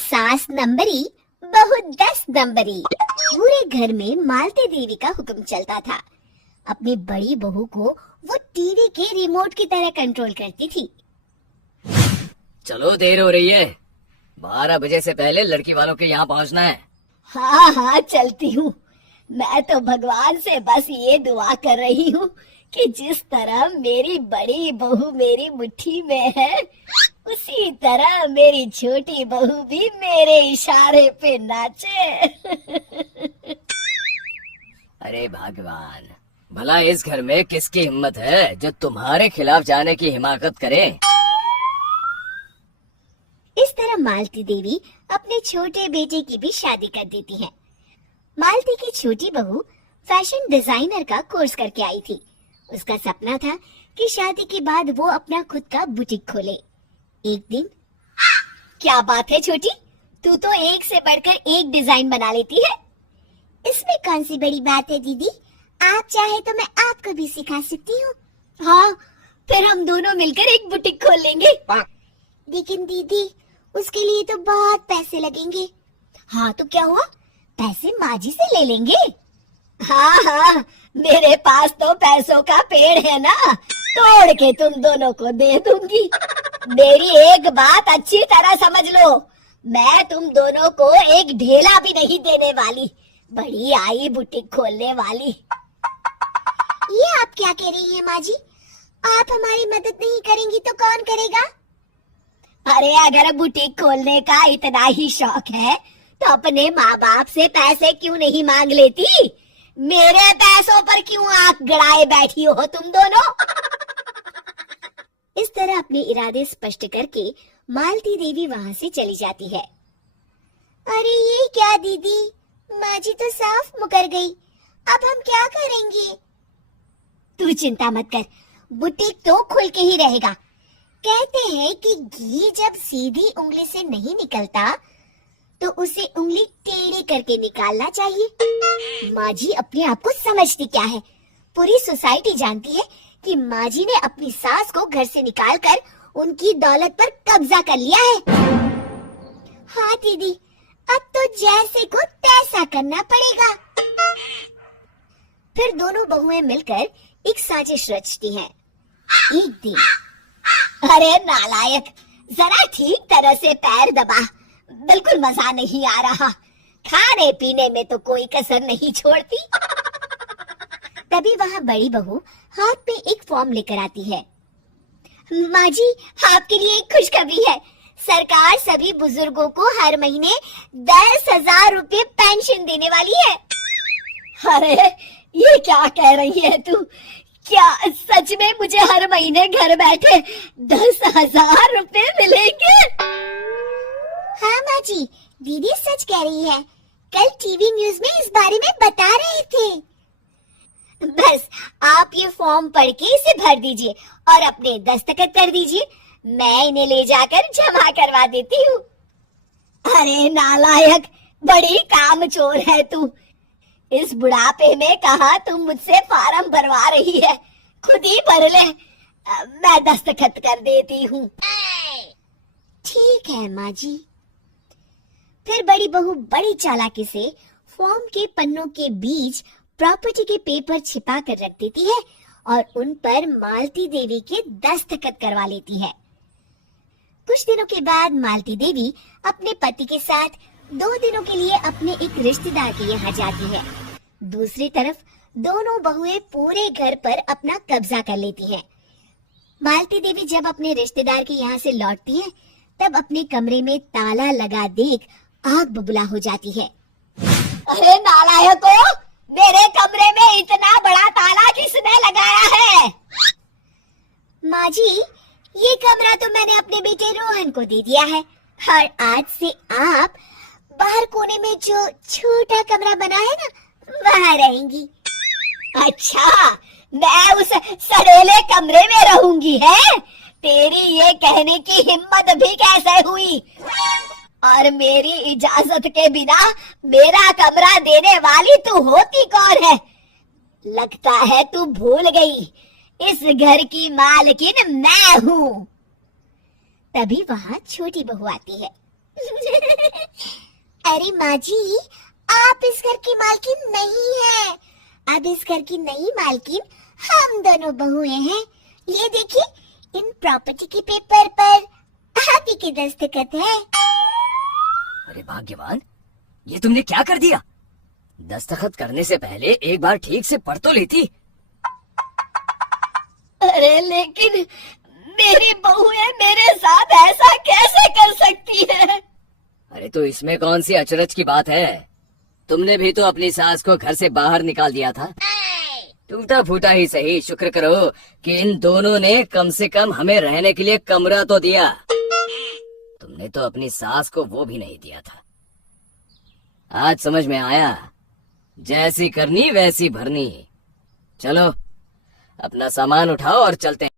सास नंबरी बहू 10 नंबरी। पूरे घर में मालती देवी का हुक्म चलता था। अपनी बड़ी बहू को वो टीवी के रिमोट की तरह कंट्रोल करती थी। चलो देर हो रही है, 12 बजे से पहले लड़की वालों के यहाँ पहुँचना है। हाँ हाँ चलती हूँ। मैं तो भगवान से बस ये दुआ कर रही हूँ कि जिस तरह मेरी बड़ी बहू मेरी मुट्ठी में है, उसी तरह मेरी छोटी बहू भी मेरे इशारे पे नाचे। अरे भगवान, भला इस घर में किसकी हिम्मत है जो तुम्हारे खिलाफ जाने की हिमाकत करे। इस तरह मालती देवी अपने छोटे बेटे की भी शादी कर देती है। मालती की छोटी बहू फैशन डिजाइनर का कोर्स करके आई थी। उसका सपना था कि शादी के बाद वो अपना खुद का बुटीक खोले। एक दिन, क्या बात है छोटी, तू तो एक से बढ़कर एक डिजाइन बना लेती है। इसमें कौन सी बड़ी बात है दीदी, आप चाहे तो मैं आपको भी सिखा सकती हूँ। हाँ, फिर हम दोनों मिलकर एक बुटीक खोल लेंगे। लेकिन दीदी, उसके लिए तो बहुत पैसे लगेंगे। हाँ तो क्या हुआ, पैसे माजी से ले लेंगे। हाँ हाँ, मेरे पास तो पैसों का पेड़ है ना, तोड़ के तुम दोनों को दे दूंगी। मेरी एक बात अच्छी तरह समझ लो, मैं तुम दोनों को एक ढेला भी नहीं देने वाली। बड़ी आई बुटीक खोलने वाली। ये आप क्या कह रही हैं माँ जी? आप हमारी मदद नहीं करेंगी तो कौन करेगा? अरे अगर बुटीक खोलने का इतना ही शौक है तो अपने माँ बाप से पैसे क्यों नहीं मांग लेती? मेरे पैसों पर क्यों आंख गड़ाए बैठी हो तुम दोनों? इस तरह अपने इरादे स्पष्ट करके मालती देवी वहाँ से चली जाती है। अरे ये क्या दीदी, माँ जी तो साफ मुकर गई, अब हम क्या करेंगे? तू चिंता मत कर, बुटीक तो खुल के ही रहेगा। कहते हैं कि घी जब सीधी उंगली से नहीं निकलता तो उसे उंगली टेढ़ी करके निकालना चाहिए। माँ जी अपने आप को समझती क्या है? पूरी सोसाइटी जानती है कि माँ जी ने अपनी सास को घर से निकालकर उनकी दौलत पर कब्जा कर लिया है। हाँ दीदी, अब तो जैसे को तैसा करना पड़ेगा। फिर दोनों बहुएं मिलकर एक साजिश रचती हैं। एक दिन, अरे नालायक, जरा ठीक तरह से पैर दबा, बिल्कुल मजा नहीं आ रहा। खाने पीने में तो कोई कसर नहीं छोड़ती। तभी वहाँ बड़ी बहू हाथ में एक फॉर्म लेकर आती है। माँ जी, आपके लिए एक खुशखबरी है। सरकार सभी बुजुर्गों को हर महीने 10,000 रुपए पेंशन देने वाली है। अरे ये क्या कह रही है तू? क्या सच में मुझे हर महीने घर बैठे 10,000 रुपए मिलेंगे? हाँ माँ जी, दीदी सच कह रही है। कल टीवी न्यूज में इस बारे में बता रहे थे। बस आप ये फॉर्म पढ़ के इसे भर दीजिए और अपने दस्तखत कर दीजिए। मैं इन्हें ले जाकर जमा करवा देती हूँ। अरे नालायक, बड़ी कामचोर है तू। इस बुढ़ापे में कहा तुम मुझसे फार्म भरवा रही है, खुद ही भर ले, मैं दस्तखत कर देती हूँ। ठीक है माँ जी। फिर बड़ी बहू बड़ी चालाकी से फॉर्म के पन्नों के बीच प्रॉपर्टी के पेपर छिपा कर रख देती है और उन पर मालती देवी के दस्तखत करवा लेती है। कुछ दिनों के बाद मालती देवी अपने पति के साथ 2 दिनों के लिए अपने एक रिश्तेदार के यहाँ जाती है। दूसरी तरफ दोनों बहुएं पूरे घर पर अपना कब्जा कर लेती हैं। मालती देवी जब अपने रिश्तेदार के यहाँ से लौटती है तब अपने कमरे में ताला लगा देख आग बबूला हो जाती है। अरे नालायको, मेरे कमरे में इतना बड़ा ताला किसने लगाया है? माँ जी, ये कमरा तो मैंने अपने बेटे रोहन को दे दिया है और आज से आप बाहर कोने में जो छोटा कमरा बना है ना, वहाँ रहेंगी। अच्छा, मैं उस सड़ेले कमरे में रहूंगी है? तेरी ये कहने की हिम्मत भी कैसे हुई? और मेरी इजाजत के बिना मेरा कमरा देने वाली तू होती कौन है? लगता है तू भूल गई, इस घर की मालकिन मैं हूँ। तभी वहाँ छोटी बहू आती है। अरे माँ जी, आप इस घर की मालकिन नहीं है। अब इस घर की नई मालकिन हम दोनों बहुएं हैं। ये देखिए, इन प्रॉपर्टी के पेपर पर आप ही के दस्तखत है। अरे भाग्यवान, ये तुमने क्या कर दिया? दस्तखत करने से पहले एक बार ठीक से पढ़ तो लेती। अरे लेकिन मेरी बहुएं मेरे साथ ऐसा कैसे कर सकती है? अरे तो इसमें कौन सी अचरज की बात है? तुमने भी तो अपनी सास को घर से बाहर निकाल दिया था। टूटा फूटा ही सही, शुक्र करो कि इन दोनों ने कम से कम हमें रहने के लिए कमरा तो दिया। तुमने तो अपनी सास को वो भी नहीं दिया था। आज समझ में आया, जैसी करनी वैसी भरनी। चलो अपना सामान उठाओ और चलते हैं।